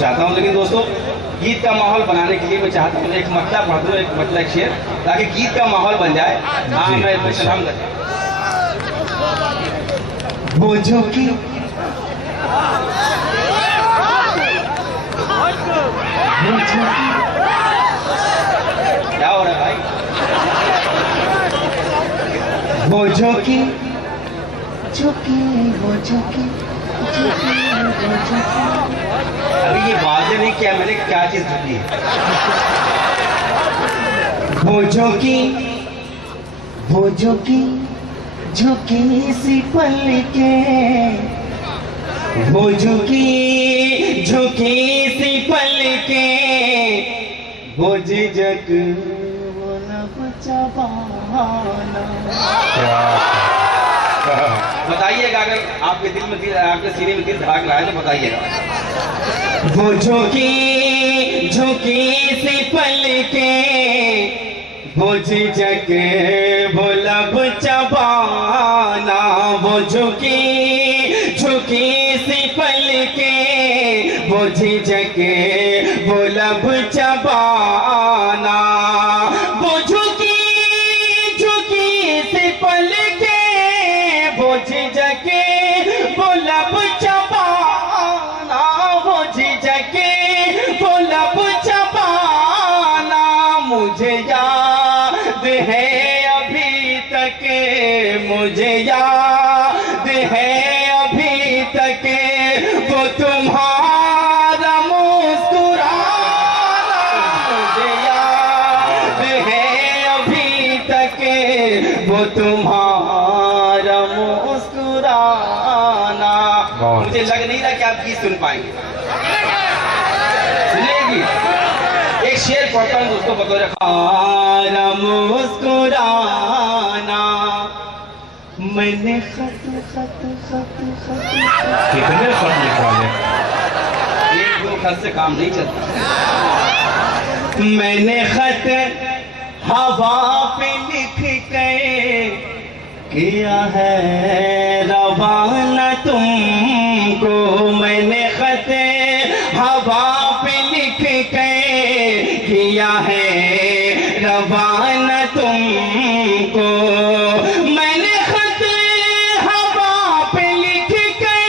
चाहता हूँ, लेकिन दोस्तों गीत का माहौल बनाने के लिए मैं चाहता हूँ एक मतला पढ़ दूँ, एक मतलब शेर, ताकि गीत का माहौल बन जाए। हाँ, मैं सलाम करता हूँ। वो जो कि क्या हो रहा है भाई? वो जो कि अभी ये वादे नहीं किया मैंने, क्या चीज झुकी है? वो जो कि झुकी सी पल के, वो झुकी सी पल के, वो झिझक वो लब चबाना। बताइएगा अगर आपके दिल में दिल, आपके सीने में दिल धड़क रहा है तो बताइएगा। वो झुकी सी पल के, वो झिझक वो लब चबाना। वो झुकी सी पल के, वो झिझक वो लब चबाना। वो झुकी सी पल के, वो झिझक वो लब चबाना। वो झिझक वो लब चबाना। मुझे याद है अभी तक, मुझे याद है अभी तक, वो तुम्हारा मुस्कुराना। मुझे याद है अभी तक, वो तुम्हारा मुस्कुराना। मुझे लग नहीं रहा कि आप गीत सुन पाएंगे। सुनिएगी, एक शेर पढ़ता हूँ दोस्तों बतौर खारा मुस्कुराना। मैंने खत कितने खत निकाले? एक दो खत से काम नहीं चलता। मैंने खत हवा पे लिख के किया है रवाना तुमको। मैंने खत हवा पे लिख के किया है रवाना तुमको। मैंने खत हवा पे लिख के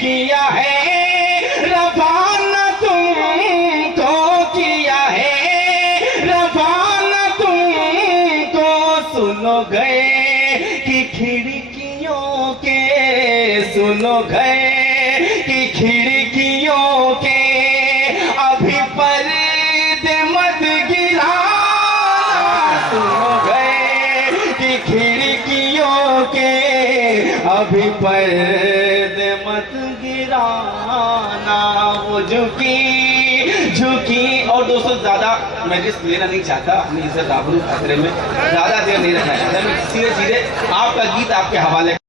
किया है रवाना तुमको, किया है रवाना तुमको। सुनो गए कि खिड़कियों के, सुनो गए कि खिड़कियों के, अभी पर्दे मत गिराना। सुनो गए कि खिड़कियों के, अभी पर्दे मत गिराना। वो झुकी और दोस्तों ज्यादा मैं रिस्क लेना नहीं चाहता, अपनी इज्जत आबरू खतरे में ज्यादा देर नहीं रखना चाहता। मैं सीधे आपका गीत आपके हवाले